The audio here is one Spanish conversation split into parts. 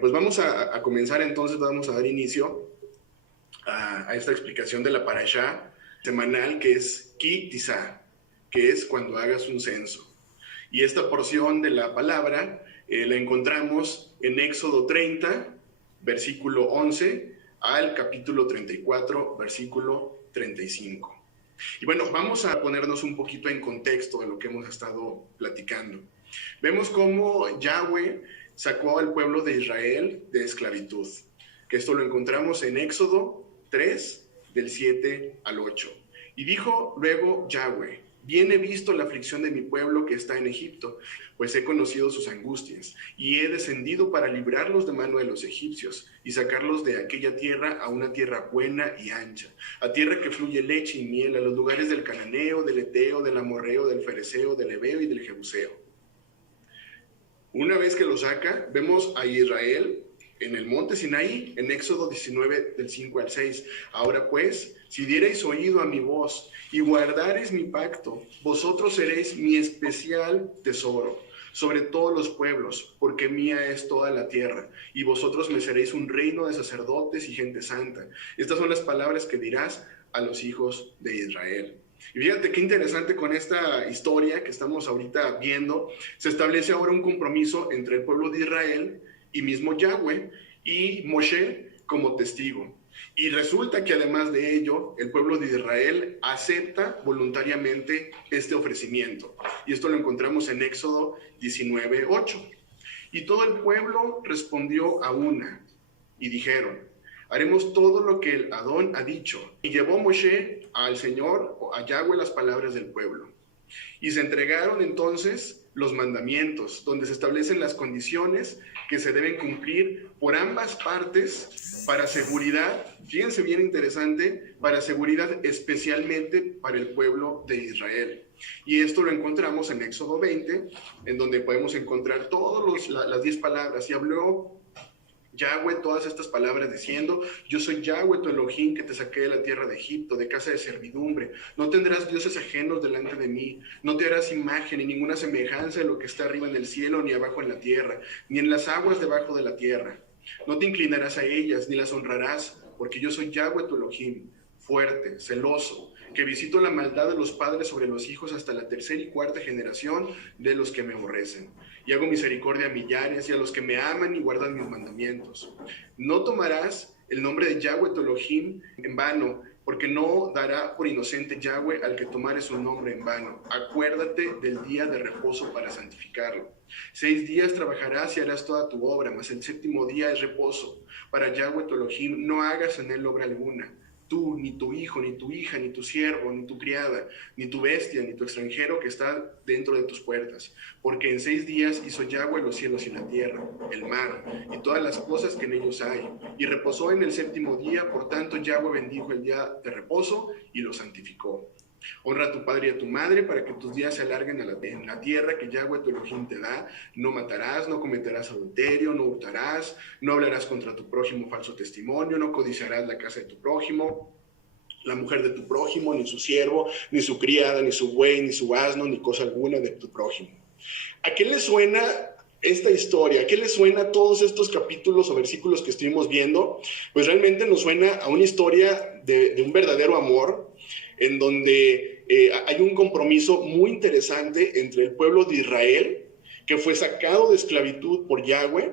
Pues vamos a comenzar entonces, vamos a dar inicio a esta explicación de la parashá semanal que es Ki Tisa, que es cuando hagas un censo. Y esta porción de la palabra la encontramos en Éxodo 30, versículo 11, al capítulo 34, versículo 35. Y bueno, vamos a ponernos un poquito en contexto de lo que hemos estado platicando. Vemos cómo Yahweh sacó al pueblo de Israel de esclavitud, que esto lo encontramos en Éxodo 3, del 7 al 8. Y dijo luego Yahweh: bien he visto la aflicción de mi pueblo que está en Egipto, pues he conocido sus angustias, y he descendido para librarlos de mano de los egipcios, y sacarlos de aquella tierra a una tierra buena y ancha, a tierra que fluye leche y miel, a los lugares del cananeo, del eteo, del amorreo, del fereceo, del heveo y del jebuseo. Una vez que lo saca, vemos a Israel en el monte Sinaí, en Éxodo 19, del 5 al 6. Ahora pues, si diereis oído a mi voz y guardareis mi pacto, vosotros seréis mi especial tesoro sobre todos los pueblos, porque mía es toda la tierra, y vosotros me seréis un reino de sacerdotes y gente santa. Estas son las palabras que dirás a los hijos de Israel. Y fíjate qué interesante, con esta historia que estamos ahorita viendo, se establece ahora un compromiso entre el pueblo de Israel y mismo Yahweh y Moshe como testigo. Y resulta que además de ello, el pueblo de Israel acepta voluntariamente este ofrecimiento. Y esto lo encontramos en Éxodo 19, 8. Y todo el pueblo respondió a una y dijeron: haremos todo lo que el Adón ha dicho. Y llevó Moshe al Señor, a Yahweh, las palabras del pueblo. Y se entregaron entonces los mandamientos, donde se establecen las condiciones que se deben cumplir por ambas partes para seguridad, fíjense bien interesante, para seguridad especialmente para el pueblo de Israel. Y esto lo encontramos en Éxodo 20, en donde podemos encontrar todas las 10 palabras. Y habló Yahweh todas estas palabras diciendo: yo soy Yahweh tu Elohim, que te saqué de la tierra de Egipto, de casa de servidumbre. No tendrás dioses ajenos delante de mí, no te harás imagen ni ninguna semejanza de lo que está arriba en el cielo, ni abajo en la tierra, ni en las aguas debajo de la tierra. No te inclinarás a ellas, ni las honrarás, porque yo soy Yahweh tu Elohim, fuerte, celoso, que visito la maldad de los padres sobre los hijos hasta la tercera y cuarta generación de los que me aborrecen. Y hago misericordia a millares y a los que me aman y guardan mis mandamientos. No tomarás el nombre de Yahweh tu Elohim en vano, porque no dará por inocente Yahweh al que tomare su nombre en vano. Acuérdate del día de reposo para santificarlo. 6 días trabajarás y harás toda tu obra, mas el séptimo día es reposo. Para Yahweh tu Elohim no hagas en él obra alguna. Tú, ni tu hijo, ni tu hija, ni tu siervo, ni tu criada, ni tu bestia, ni tu extranjero que está dentro de tus puertas. Porque en 6 días hizo Yahweh los cielos y la tierra, el mar, y todas las cosas que en ellos hay. Y reposó en el séptimo día, por tanto Yahweh bendijo el día de reposo y lo santificó. Honra a tu padre y a tu madre para que tus días se alarguen en la tierra que Yahweh tu Elohim te da. No matarás, no cometerás adulterio, no hurtarás, no hablarás contra tu prójimo falso testimonio, no codiciarás la casa de tu prójimo, la mujer de tu prójimo, ni su siervo, ni su criada, ni su buey, ni su asno, ni cosa alguna de tu prójimo. ¿A qué le suena esta historia? ¿A qué le suena todos estos capítulos o versículos que estuvimos viendo? Pues realmente nos suena a una historia de un verdadero amor, en donde hay un compromiso muy interesante entre el pueblo de Israel, que fue sacado de esclavitud por Yahweh,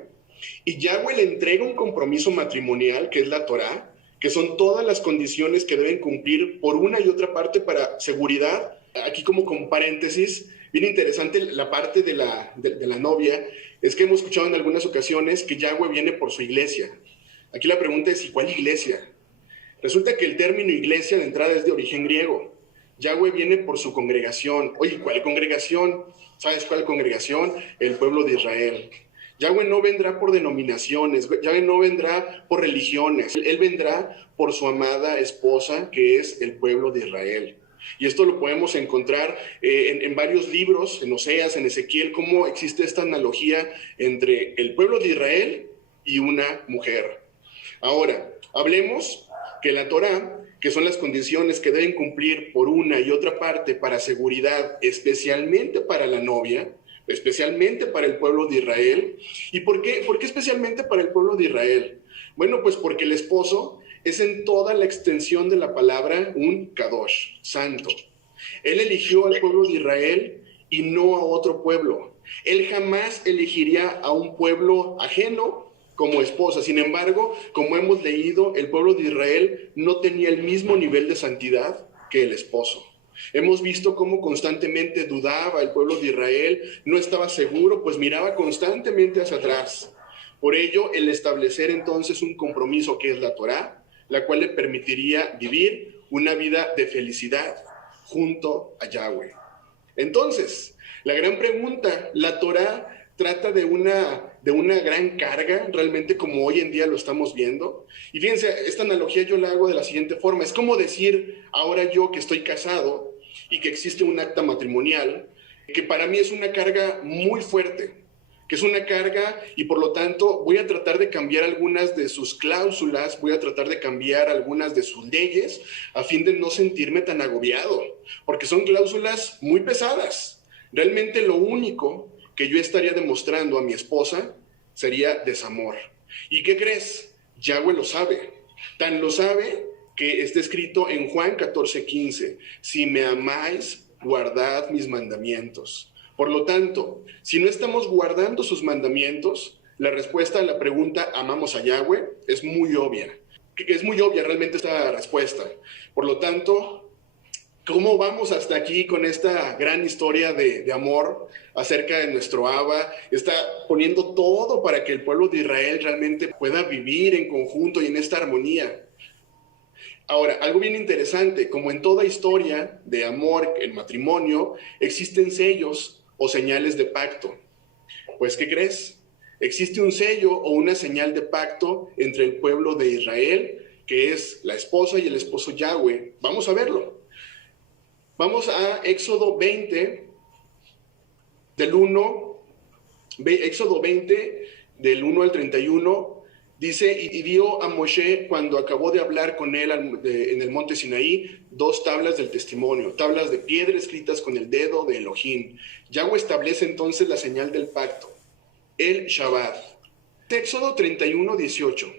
y Yahweh le entrega un compromiso matrimonial, que es la Torá, que son todas las condiciones que deben cumplir por una y otra parte para seguridad. Aquí como con paréntesis, bien interesante la parte de la novia, es que hemos escuchado en algunas ocasiones que Yahweh viene por su iglesia. Aquí la pregunta es: ¿y cuál iglesia? Resulta que el término iglesia de entrada es de origen griego. Yahweh viene por su congregación. Oye, ¿cuál congregación? ¿Sabes cuál congregación? El pueblo de Israel. Yahweh no vendrá por denominaciones, Yahweh no vendrá por religiones, Él vendrá por su amada esposa, que es el pueblo de Israel. Y esto lo podemos encontrar en varios libros, en Oseas, en Ezequiel, cómo existe esta analogía entre el pueblo de Israel y una mujer. Ahora, hablemos que la Torá, que son las condiciones que deben cumplir por una y otra parte para seguridad, especialmente para la novia, especialmente para el pueblo de Israel. ¿Y por qué? ¿Por qué especialmente para el pueblo de Israel? Bueno, pues porque el esposo es en toda la extensión de la palabra un kadosh, santo. Él eligió al pueblo de Israel y no a otro pueblo. Él jamás elegiría a un pueblo ajeno como esposa. Sin embargo, como hemos leído, el pueblo de Israel no tenía el mismo nivel de santidad que el esposo. Hemos visto cómo constantemente dudaba el pueblo de Israel, no estaba seguro, pues miraba constantemente hacia atrás. Por ello, el establecer entonces un compromiso que es la Torá, la cual le permitiría vivir una vida de felicidad junto a Yahweh. Entonces, la gran pregunta, la Torá trata de una gran carga, realmente como hoy en día lo estamos viendo. Y fíjense, esta analogía yo la hago de la siguiente forma. Es como decir, ahora yo que estoy casado y que existe un acta matrimonial, que para mí es una carga muy fuerte, que es una carga y por lo tanto voy a tratar de cambiar algunas de sus cláusulas, voy a tratar de cambiar algunas de sus leyes a fin de no sentirme tan agobiado, porque son cláusulas muy pesadas. Realmente lo único que yo estaría demostrando a mi esposa sería desamor. ¿Y qué crees? Yahweh lo sabe. Tan lo sabe que está escrito en Juan 14:15, si me amáis, guardad mis mandamientos. Por lo tanto, si no estamos guardando sus mandamientos, la respuesta a la pregunta ¿amamos a Yahweh? Es muy obvia. Es muy obvia realmente esta respuesta. Por lo tanto, ¿cómo vamos hasta aquí con esta gran historia de amor acerca de nuestro Abba? Está poniendo todo para que el pueblo de Israel realmente pueda vivir en conjunto y en esta armonía. Ahora, algo bien interesante, como en toda historia de amor, en matrimonio, existen sellos o señales de pacto. Pues, ¿qué crees? Existe un sello o una señal de pacto entre el pueblo de Israel, que es la esposa y el esposo Yahweh. Vamos a verlo. Vamos a Éxodo 20, Éxodo 20, del 1 al 31, dice, y dio a Moshe, cuando acabó de hablar con él en el monte Sinaí, 2 tablas del testimonio, tablas de piedra escritas con el dedo de Elohim. Yahweh establece entonces la señal del pacto, el Shabbat. Éxodo 31, 18.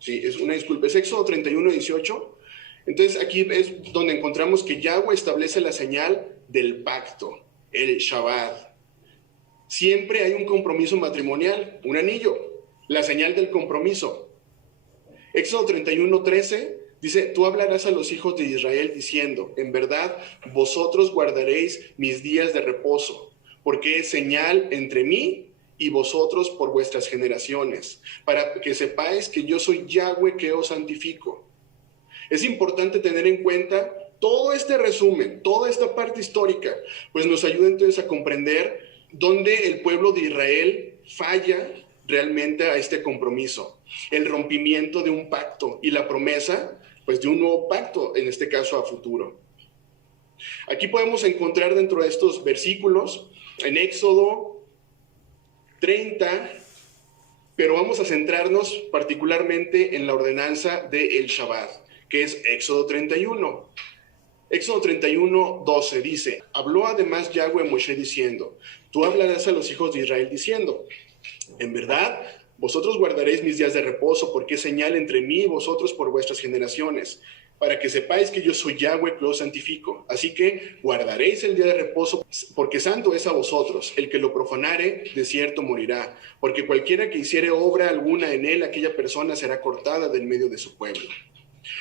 Sí, es Éxodo 31, 18. Entonces aquí es donde encontramos que Yahweh establece la señal del pacto, el Shabbat. Siempre hay un compromiso matrimonial, un anillo, la señal del compromiso. Éxodo 31, 13 dice, tú hablarás a los hijos de Israel diciendo, en verdad vosotros guardaréis mis días de reposo, porque es señal entre mí y vosotros por vuestras generaciones, para que sepáis que yo soy Yahweh que os santifico. Es importante tener en cuenta todo este resumen, toda esta parte histórica, pues nos ayuda entonces a comprender dónde el pueblo de Israel falla realmente a este compromiso, el rompimiento de un pacto y la promesa, pues de un nuevo pacto, en este caso a futuro. Aquí podemos encontrar dentro de estos versículos, en Éxodo 30, pero vamos a centrarnos particularmente en la ordenanza del Shabbat, que es Éxodo 31. Éxodo 31, 12 dice, habló además Yahweh a Moshe diciendo, tú hablarás a los hijos de Israel diciendo, en verdad, vosotros guardaréis mis días de reposo, porque es señal entre mí y vosotros por vuestras generaciones, para que sepáis que yo soy Yahweh que os santifico. Así que guardaréis el día de reposo, porque santo es a vosotros. El que lo profanare, de cierto morirá, porque cualquiera que hiciere obra alguna en él, aquella persona será cortada del medio de su pueblo.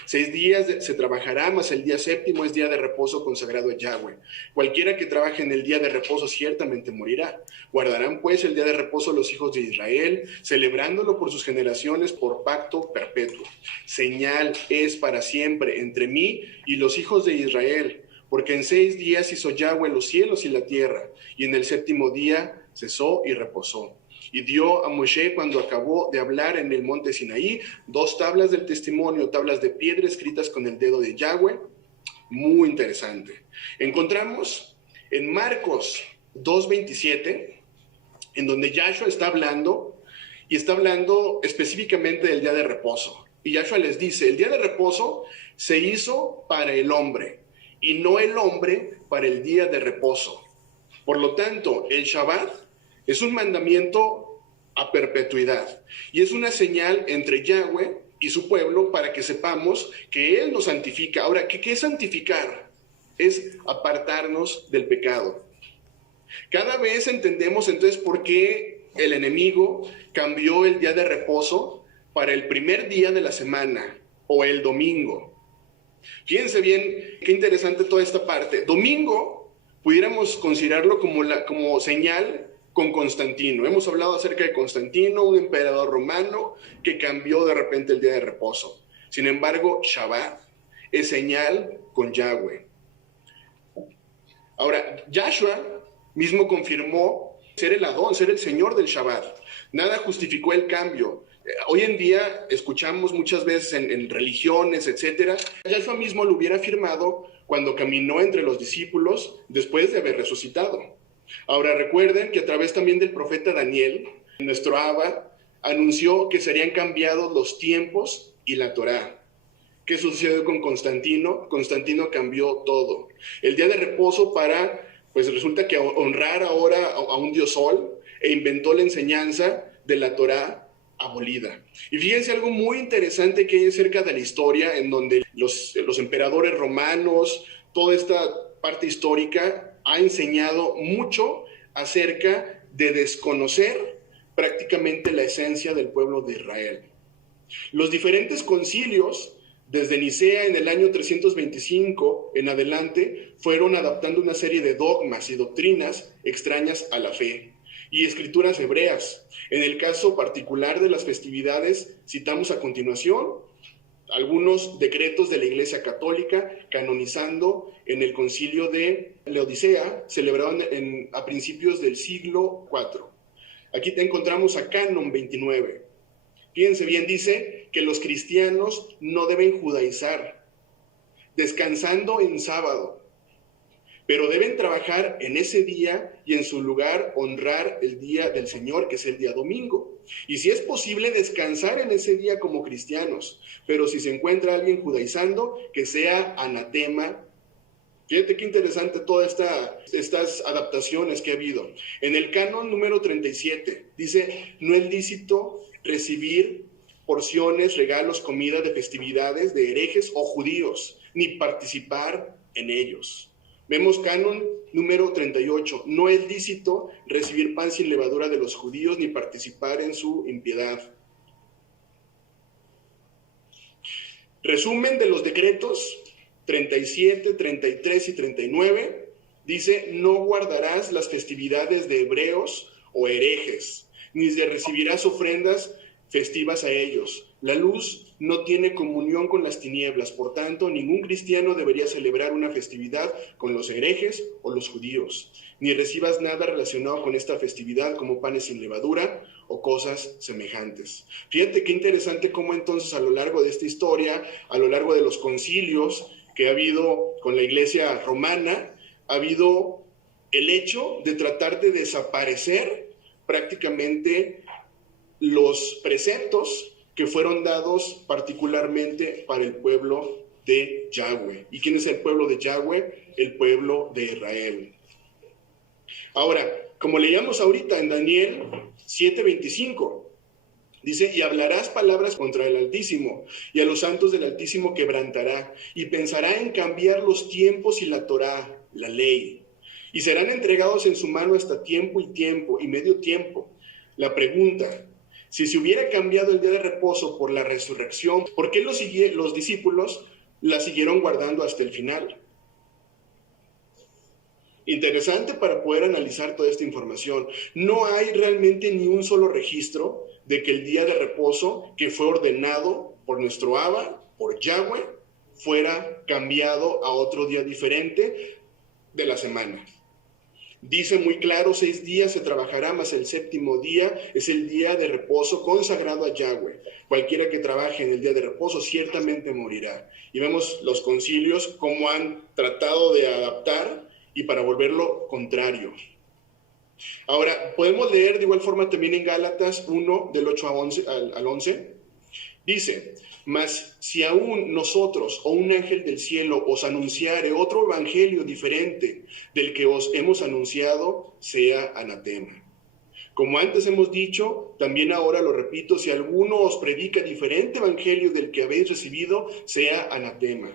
6 días se trabajará, mas el día séptimo es día de reposo consagrado a Yahweh. Cualquiera que trabaje en el día de reposo ciertamente morirá. Guardarán pues el día de reposo los hijos de Israel, celebrándolo por sus generaciones por pacto perpetuo. Señal es para siempre entre mí y los hijos de Israel, porque en 6 días hizo Yahweh los cielos y la tierra, y en el séptimo día cesó y reposó. Y dio a Moshe, cuando acabó de hablar en el monte Sinaí, 2 tablas del testimonio, tablas de piedra escritas con el dedo de Yahweh. Muy interesante. Encontramos en Marcos 2:27, en donde Yahshua está hablando, y está hablando específicamente del día de reposo. Y Yahshua les dice, el día de reposo se hizo para el hombre, y no el hombre para el día de reposo. Por lo tanto, el Shabbat es un mandamiento a perpetuidad y es una señal entre Yahweh y su pueblo para que sepamos que Él nos santifica. Ahora, ¿qué es santificar? Es apartarnos del pecado. Cada vez entendemos entonces por qué el enemigo cambió el día de reposo para el primer día de la semana o el domingo. Fíjense bien, qué interesante toda esta parte. Domingo pudiéramos considerarlo como señal con Constantino. Hemos hablado acerca de Constantino, un emperador romano que cambió de repente el día de reposo. Sin embargo, Shabbat es señal con Yahweh. Ahora, Yahshua mismo confirmó ser el Adón, ser el Señor del Shabbat. Nada justificó el cambio. Hoy en día escuchamos muchas veces en religiones, etcétera. Yahshua mismo lo hubiera afirmado cuando caminó entre los discípulos después de haber resucitado. Ahora recuerden que a través también del profeta Daniel, nuestro Abba anunció que serían cambiados los tiempos y la Torá. ¿Qué sucedió con Constantino? Constantino cambió todo. El día de reposo pues resulta que honrar ahora a un dios sol e inventó la enseñanza de la Torá abolida. Y fíjense algo muy interesante que hay acerca de la historia, en donde los emperadores romanos, toda esta parte histórica, ha enseñado mucho acerca de desconocer prácticamente la esencia del pueblo de Israel. Los diferentes concilios, desde Nicea en el año 325 en adelante, fueron adaptando una serie de dogmas y doctrinas extrañas a la fe y escrituras hebreas. En el caso particular de las festividades, citamos a continuación algunos decretos de la Iglesia Católica canonizando en el concilio de Laodicea, celebrado a principios del siglo IV. Aquí te encontramos a Canon 29. Fíjense bien, dice que los cristianos no deben judaizar, descansando en sábado, pero deben trabajar en ese día y en su lugar honrar el día del Señor, que es el día domingo. Y si es posible, descansar en ese día como cristianos, pero si se encuentra alguien judaizando, que sea anatema. Fíjate qué interesante todas estas adaptaciones que ha habido. En el canon número 37 dice, no es lícito recibir porciones, regalos, comida de festividades de herejes o judíos, ni participar en ellos. Vemos canon número 38, no es lícito recibir pan sin levadura de los judíos, ni participar en su impiedad. Resumen de los decretos 37, 33 y 39, dice, no guardarás las festividades de hebreos o herejes, ni recibirás ofrendas festivas a ellos. La luz no tiene comunión con las tinieblas, por tanto, ningún cristiano debería celebrar una festividad con los herejes o los judíos, ni recibas nada relacionado con esta festividad como panes sin levadura o cosas semejantes. Fíjate qué interesante cómo entonces a lo largo de esta historia, a lo largo de los concilios que ha habido con la Iglesia romana, ha habido el hecho de tratar de desaparecer prácticamente los preceptos que fueron dados particularmente para el pueblo de Yahweh. ¿Y quién es el pueblo de Yahweh? El pueblo de Israel. Ahora, como leíamos ahorita en Daniel 7:25, dice, y hablarás palabras contra el Altísimo, y a los santos del Altísimo quebrantará, y pensará en cambiar los tiempos y la Torá, la ley, y serán entregados en su mano hasta tiempo y medio tiempo. La pregunta, si se hubiera cambiado el día de reposo por la resurrección, ¿por qué los discípulos la siguieron guardando hasta el final? Interesante para poder analizar toda esta información. No hay realmente ni un solo registro de que el día de reposo que fue ordenado por nuestro Abba, por Yahweh, fuera cambiado a otro día diferente de la semana. Dice muy claro, 6 días se trabajará, mas el 7º día es el día de reposo consagrado a Yahweh. Cualquiera que trabaje en el día de reposo ciertamente morirá. Y vemos los concilios cómo han tratado de adaptar y para volverlo contrario. Ahora, podemos leer de igual forma también en Gálatas 1, del 8 al 11. Dice, mas si aún nosotros o un ángel del cielo os anunciare otro evangelio diferente del que os hemos anunciado, sea anatema. Como antes hemos dicho, también ahora lo repito, si alguno os predica diferente evangelio del que habéis recibido, sea anatema.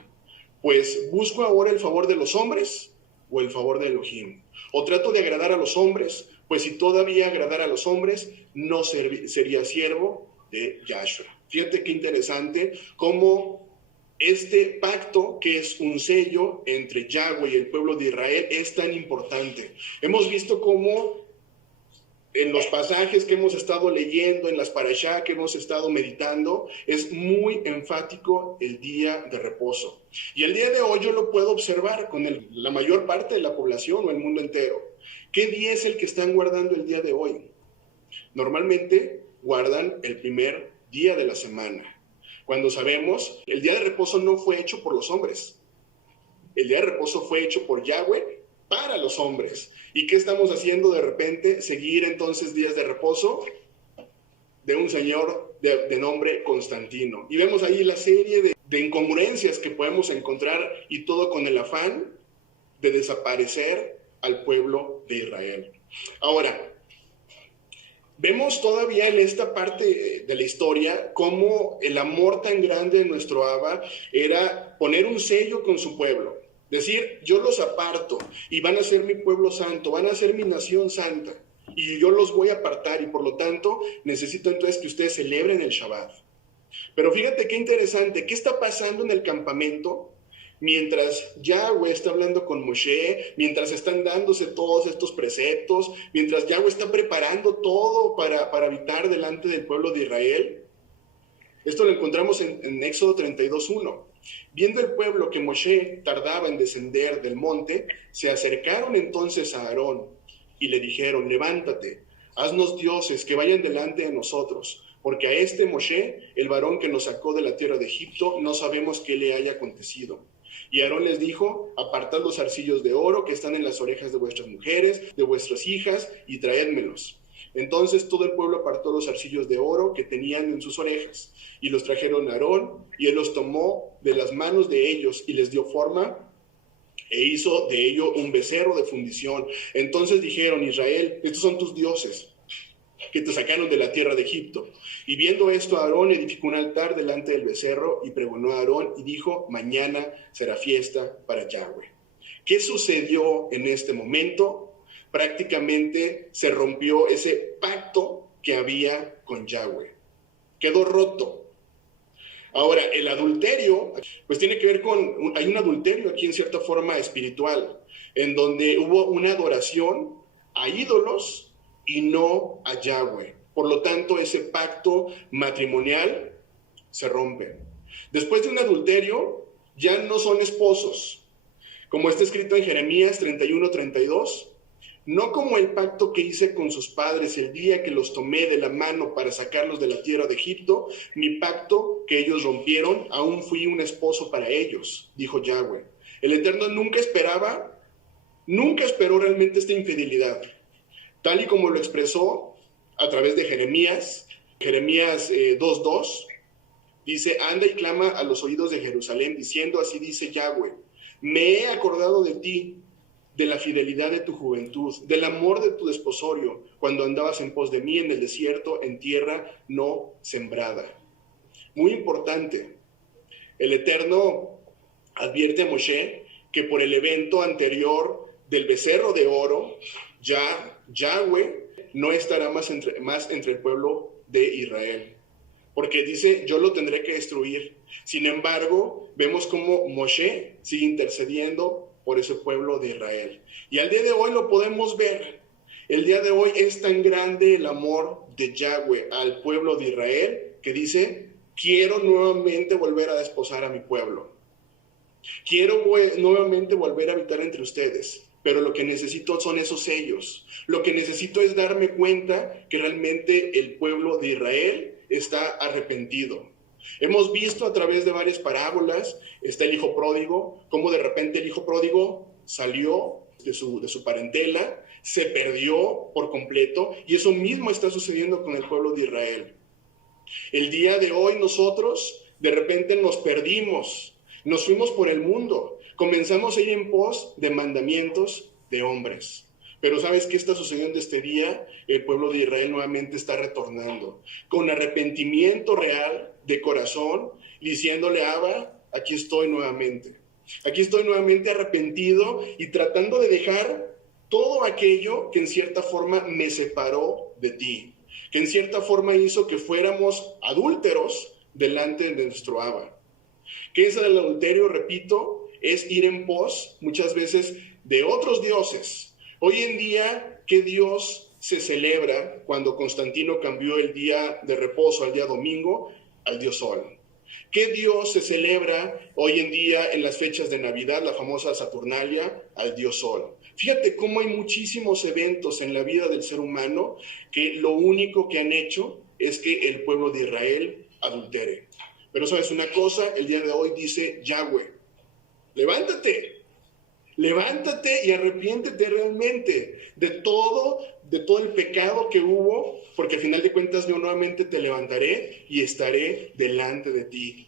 Pues busco ahora el favor de los hombres o el favor de Elohim. O trato de agradar a los hombres, pues si todavía agradara a los hombres, no sería siervo de Yahshua. Fíjate qué interesante cómo este pacto, que es un sello entre Yahweh y el pueblo de Israel, es tan importante. Hemos visto cómo en los pasajes que hemos estado leyendo, en las parashá que hemos estado meditando, es muy enfático el día de reposo. Y el día de hoy yo lo puedo observar con la mayor parte de la población o el mundo entero. ¿Qué día es el que están guardando el día de hoy? Normalmente guardan el primer día de la semana, cuando sabemos el día de reposo no fue hecho por los hombres. El día de reposo fue hecho por Yahweh para los hombres. ¿Y qué estamos haciendo de repente? Seguir entonces días de reposo de un señor de nombre Constantino. Y vemos ahí la serie de incongruencias que podemos encontrar, y todo con el afán de desaparecer al pueblo de Israel. Ahora, vemos todavía en esta parte de la historia cómo el amor tan grande de nuestro Abba era poner un sello con su pueblo. Decir, yo los aparto y van a ser mi pueblo santo, van a ser mi nación santa, y yo los voy a apartar, y por lo tanto necesito entonces que ustedes celebren el Shabbat. Pero fíjate qué interesante, ¿qué está pasando en el campamento? Mientras Yahweh está hablando con Moshe, mientras están dándose todos estos preceptos, mientras Yahweh está preparando todo para habitar delante del pueblo de Israel. Esto lo encontramos en Éxodo 32:1. Viendo el pueblo que Moshe tardaba en descender del monte, se acercaron entonces a Aarón y le dijeron, levántate, haznos dioses que vayan delante de nosotros, porque a este Moshe, el varón que nos sacó de la tierra de Egipto, no sabemos qué le haya acontecido. Y Aarón les dijo, apartad los zarcillos de oro que están en las orejas de vuestras mujeres, de vuestras hijas, y traédmelos. Entonces todo el pueblo apartó los zarcillos de oro que tenían en sus orejas, y los trajeron a Aarón, y él los tomó de las manos de ellos, y les dio forma, e hizo de ello un becerro de fundición. Entonces dijeron, Israel, estos son tus dioses, que te sacaron de la tierra de Egipto. Y viendo esto, Aarón edificó un altar delante del becerro, y pregonó a Aarón, y dijo, mañana será fiesta para Yahweh. ¿Qué sucedió en este momento? Prácticamente se rompió ese pacto que había con Yahweh. Quedó roto. Ahora, el adulterio, pues tiene que ver con, hay un adulterio aquí en cierta forma espiritual, en donde hubo una adoración a ídolos y no a Yahweh. Por lo tanto, ese pacto matrimonial se rompe. Después de un adulterio, ya no son esposos. Como está escrito en Jeremías 31:32, no como el pacto que hice con sus padres el día que los tomé de la mano para sacarlos de la tierra de Egipto, mi pacto que ellos rompieron, aún fui un esposo para ellos, dijo Yahweh. El Eterno nunca esperó realmente esta infidelidad, tal y como lo expresó a través de Jeremías 2:2, dice, anda y clama a los oídos de Jerusalén, diciendo, así dice Yahweh, me he acordado de ti, de la fidelidad de tu juventud, del amor de tu desposorio, cuando andabas en pos de mí en el desierto, en tierra no sembrada. Muy importante, el Eterno advierte a Moshe que por el evento anterior del becerro de oro, ya Yahweh no estará más entre el pueblo de Israel. Porque dice, yo lo tendré que destruir. Sin embargo, vemos cómo Moshe sigue intercediendo por ese pueblo de Israel. Y al día de hoy lo podemos ver. El día de hoy es tan grande el amor de Yahweh al pueblo de Israel que dice, quiero nuevamente volver a desposar a mi pueblo. Quiero nuevamente volver a habitar entre ustedes. Pero lo que necesito son esos sellos. Lo que necesito es darme cuenta que realmente el pueblo de Israel está arrepentido. Hemos visto a través de varias parábolas, está el hijo pródigo, cómo de repente el hijo pródigo salió de su parentela, se perdió por completo, y eso mismo está sucediendo con el pueblo de Israel. El día de hoy nosotros de repente nos perdimos, nos fuimos por el mundo, comenzamos a ir en pos de mandamientos de hombres. Pero ¿sabes qué está sucediendo este día? El pueblo de Israel nuevamente está retornando con arrepentimiento real de corazón, diciéndole a Abba, aquí estoy nuevamente. Aquí estoy nuevamente arrepentido y tratando de dejar todo aquello que en cierta forma me separó de ti, que en cierta forma hizo que fuéramos adúlteros delante de nuestro Abba. ¿Qué es el adulterio? Repito, es ir en pos muchas veces de otros dioses. Hoy en día, ¿qué Dios se celebra cuando Constantino cambió el día de reposo al día domingo al dios Sol? ¿Qué Dios se celebra hoy en día en las fechas de Navidad, la famosa Saturnalia, al dios Sol? Fíjate cómo hay muchísimos eventos en la vida del ser humano que lo único que han hecho es que el pueblo de Israel adultere. Pero sabes una cosa, el día de hoy dice Yahweh, levántate, levántate y arrepiéntete realmente de todo el pecado que hubo, porque al final de cuentas yo nuevamente te levantaré y estaré delante de ti.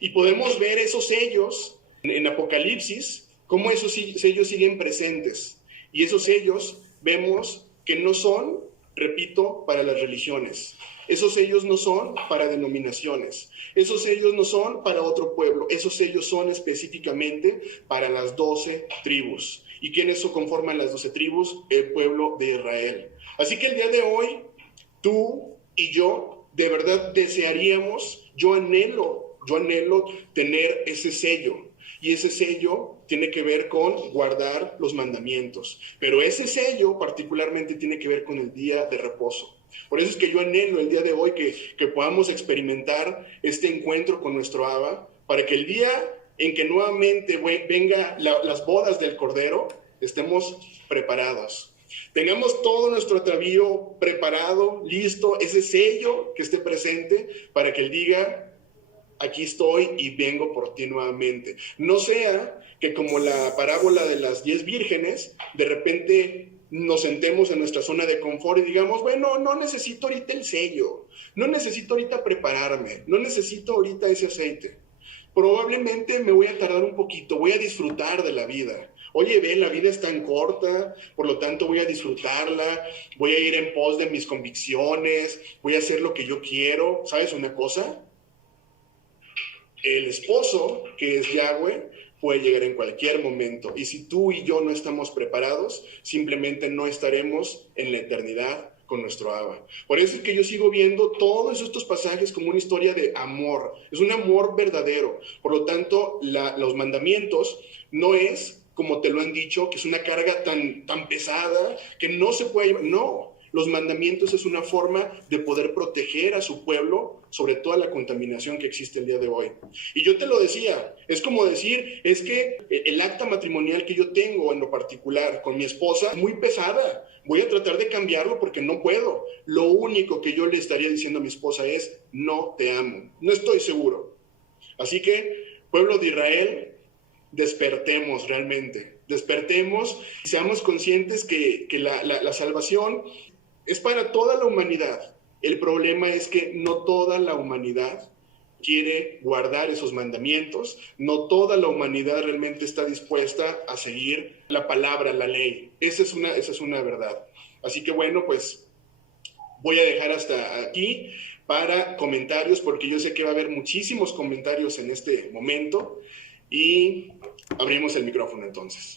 Y podemos ver esos sellos en Apocalipsis, cómo esos sellos siguen presentes. Y esos sellos vemos que no son, repito, para las religiones. Esos sellos no son para denominaciones. Esos sellos no son para otro pueblo. Esos sellos son específicamente para las 12 tribus. ¿Y quiénes conforman las 12 tribus? El pueblo de Israel. Así que el día de hoy, tú y yo de verdad desearíamos, yo anhelo tener ese sello. Y ese sello tiene que ver con guardar los mandamientos. Pero ese sello particularmente tiene que ver con el día de reposo. Por eso es que yo anhelo el día de hoy que podamos experimentar este encuentro con nuestro Abba, para que el día en que nuevamente venga las bodas del Cordero, estemos preparados. Tengamos todo nuestro atavío preparado, listo, ese sello que esté presente para que Él diga, aquí estoy y vengo por ti nuevamente. No sea que como la parábola de las 10 vírgenes, de repente nos sentemos en nuestra zona de confort y digamos, bueno, no necesito ahorita el sello, no necesito ahorita prepararme, no necesito ahorita ese aceite. Probablemente me voy a tardar un poquito, voy a disfrutar de la vida. Oye, ve, la vida es tan corta, por lo tanto voy a disfrutarla, voy a ir en pos de mis convicciones, voy a hacer lo que yo quiero. ¿Sabes una cosa? El esposo, que es Yahweh, puede llegar en cualquier momento. Y si tú y yo no estamos preparados, simplemente no estaremos en la eternidad con nuestro Abba. Por eso es que yo sigo viendo todos estos pasajes como una historia de amor. Es un amor verdadero. Por lo tanto, los mandamientos no es, como te lo han dicho, que es una carga tan pesada que no se puede llevar. No. Los mandamientos es una forma de poder proteger a su pueblo sobre toda la contaminación que existe el día de hoy. Y yo te lo decía, es como decir, es que el acta matrimonial que yo tengo en lo particular con mi esposa es muy pesada. Voy a tratar de cambiarlo porque no puedo. Lo único que yo le estaría diciendo a mi esposa es, no te amo. No estoy seguro. Así que, pueblo de Israel, despertemos realmente. Despertemos y seamos conscientes que la salvación es para toda la humanidad. El problema es que no toda la humanidad quiere guardar esos mandamientos, no toda la humanidad realmente está dispuesta a seguir la palabra, la ley. Esa es una verdad. Así que bueno, pues voy a dejar hasta aquí para comentarios, porque yo sé que va a haber muchísimos comentarios en este momento y abrimos el micrófono entonces.